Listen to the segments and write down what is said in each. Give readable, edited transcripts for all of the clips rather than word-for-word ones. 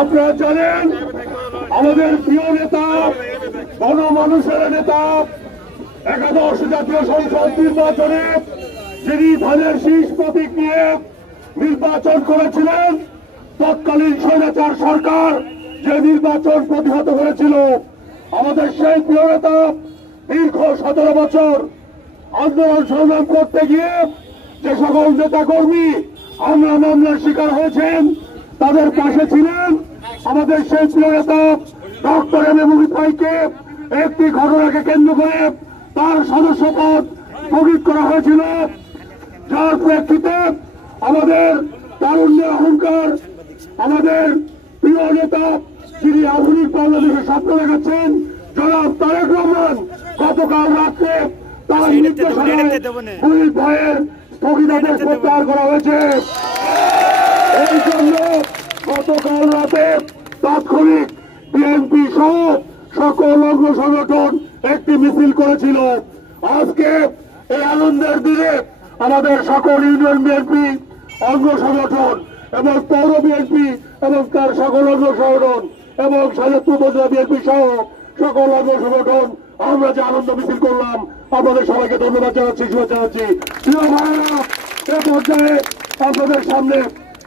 আপনারা জানেন আমাদের প্রিয় নেতা, গণমানুষের নেতা, একাদশ জাতীয় সংসদ নির্বাচনে যিনি ধানের শীষ প্রতীক নিয়ে নির্বাচন করেছিলেন, তৎকালীন স্বৈরাচার সরকার যে নির্বাচন প্রতিহত করেছিল, আমাদের সেই প্রিয় নেতা দীর্ঘ 17 বছর আন্দোলন সংগ্রাম করতে গিয়ে যে সকল নেতা কর্মী মামলার শিকার হয়েছেন, তাদের পাশে ছিলেন আমাদের সেই প্রিয় নেতা ডক্টর এম এ মুহিত ভাইকে। একটি ঘটনাকে কেন্দ্র করে তার সদস্যপদ স্থগিত করা হয়েছিল, যার প্রেক্ষিতে আমাদের তারুণ্যের অহংকার, আমাদের প্রিয় নেতা যিনি আধুনিক বাংলাদেশের স্বপ্ন দেখাচ্ছেন জনাব তারেক রহমান, গতকাল রাত্রে তার নির্দেশনায় মুহিত ভাইয়ের স্থগিতাদেশ প্রত্যাহার করা হয়েছে। এই জন্য গতকাল রাতে তাৎক্ষণিক বিএনপি সহ সকল অঙ্গ সংগঠন একটি মিছিল করেছিল। আজকে এই আনন্দের দিনে আমাদের সকল ইউনিয়ন বিএনপি অঙ্গ সংগঠন এবং পৌর বিএনপি এবং তার সকল অঙ্গ সংগঠন এবং সাজাদপুর উপজেলা বিএনপি সহ সকল অঙ্গ সংগঠন আমরা যে আনন্দ মিছিল করলাম, আপনাদের সবাইকে ধন্যবাদ জানাচ্ছি, শুভেচ্ছা জানাচ্ছি। প্রিয় ভাইয়েরা, এ পর্যায়ে আপনাদের সামনে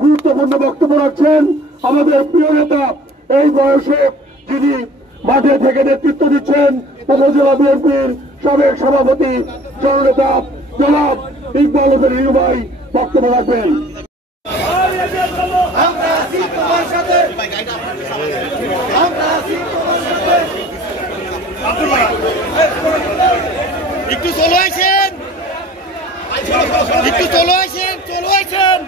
গুরুত্বপূর্ণ বক্তব্য রাখছেন আমাদের প্রিয় নেতা, এই বয়সে যিনি মাঠে থেকে নেতৃত্ব দিচ্ছেন, উপজেলা বিএনপির সাবেক সভাপতি জননেতা জনাব ইকবাল হোসেন হিরু ভাই বক্তব্য রাখবেন। একটু চলে আসেন, একটু চলে আসেন, চলে আসেন।